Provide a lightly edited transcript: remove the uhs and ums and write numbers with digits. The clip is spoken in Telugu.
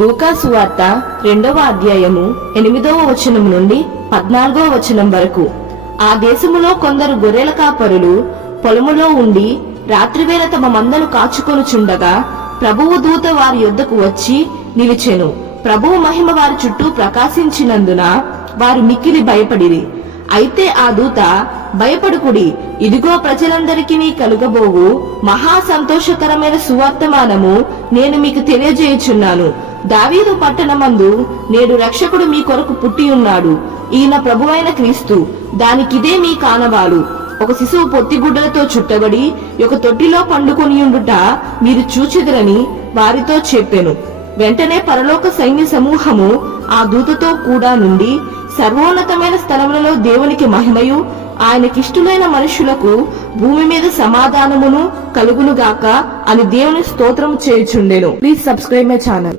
లూకా సువార్త 2వ అధ్యాయము 8వ వచనం నుండి 14వ వచనం వరకు. ఆ దేశములో కొందరు గొర్రెల కాపరులు పొలములో ఉండి రాత్రివేళ తమ మందలు కాచుకొనుచుండగా ప్రభువు దూత వారి యొద్దకు వచ్చి నిలిచెను. ప్రభువు మహిమ వారి చుట్టూ ప్రకాశించినందున వారు మిక్కిలి భయపడిరి. అయితే ఆ దూత, భయపడుకుడి, ఇదిగో ప్రజలందరికీ కలుగబోవు మహా సంతోషకరమైన సువర్తమానము నేను మీకు తెలియజేయుచున్నాను. దావీదు పట్టణమందు నేడు రక్షకుడు మీ కొరకు పుట్టి ఉన్నాడు. ఈయన ప్రభువైన క్రీస్తు. దానికిదే మీ కానవాలు. ఒక శిశువు పొత్తిగుడ్డలతో చుట్టబడి ఒక తొట్టిలో పండుకొనియుండుట మీరు చూచెదరని వారితో చెప్పెను. వెంటనే పరలోక సైన్య సమూహము ఆ దూతతో కూడా నుండి సర్వోన్నతమైన స్థలములలో దేవునికి మహిమయు, ఆయనకిష్టులైన మనుషులకు భూమి మీద సమాధానమును కలుగునుగాక అని దేవుని స్తోత్రము చేయుచుండెను. Please subscribe my channel.